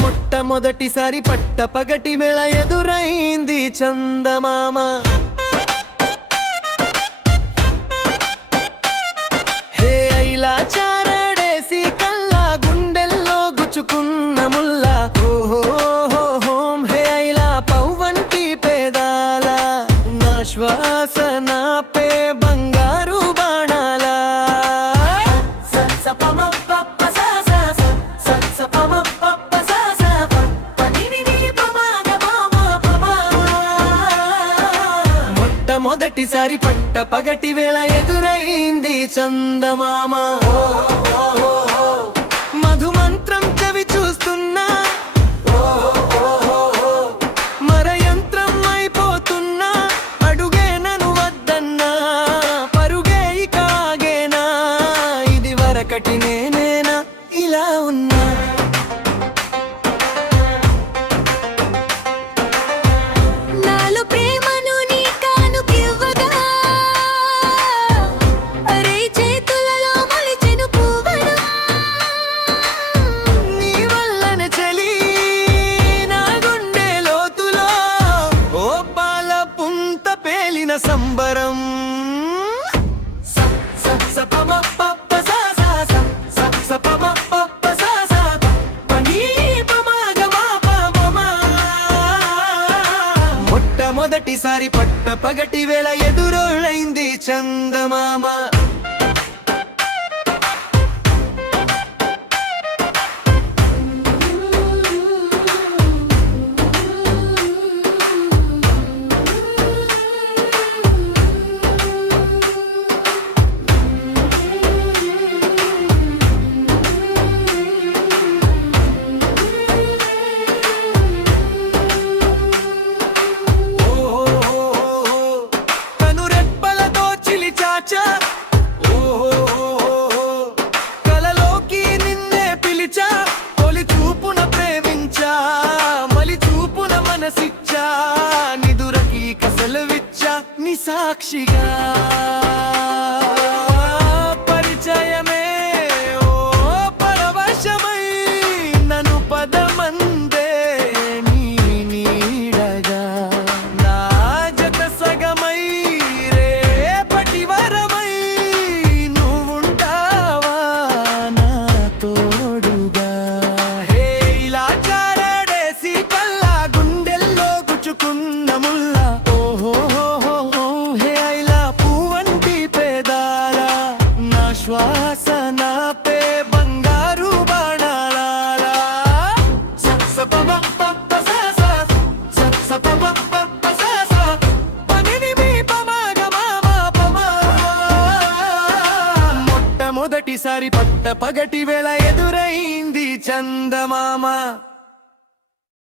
మొట్టమొదటిసారి పట్టపగటి వేళ ఎదురైంది చందమామ. హే ఇలా చారడేసి కల్లా గుండెల్లో గుచ్చుకున్న ముల్లా. ఓహో హే ఇలా పౌవంటి పేదాల నా శ్వాస నాపే బంగారు బాణాల. మొదటిసారి పట్టపగటి వేళ ఎదురైంది చందమామ. మధుమంత్రం చెవి చూస్తున్నా, మరయంత్రం అయిపోతున్నా. అడుగే నను వద్దన్నా, పరుగే కాగేనా. ఇది వరకటి నేనేనా ఇలా ఉన్నా. సంబరం మొట్టమొదటిసారి పట్టపగటి వేళ ఎదురైంది చందమామ. కలలోకి నిన్నే పిలిచా, తొలి చూపున ప్రేమించా, మలి చూపున మనసిచ్చా, నిదురకి కసలువిచ్చా నీ సాక్షిగా. పరిచయమే ఓ పరవశమై నన్ను పదమందే నీ నీడగా. నా జత సగమై శ్వాస నాపే బంగారు బాణాల. మొట్టమొదటిసారి పట్టపగటి వేళ ఎదురైంది చందమామ.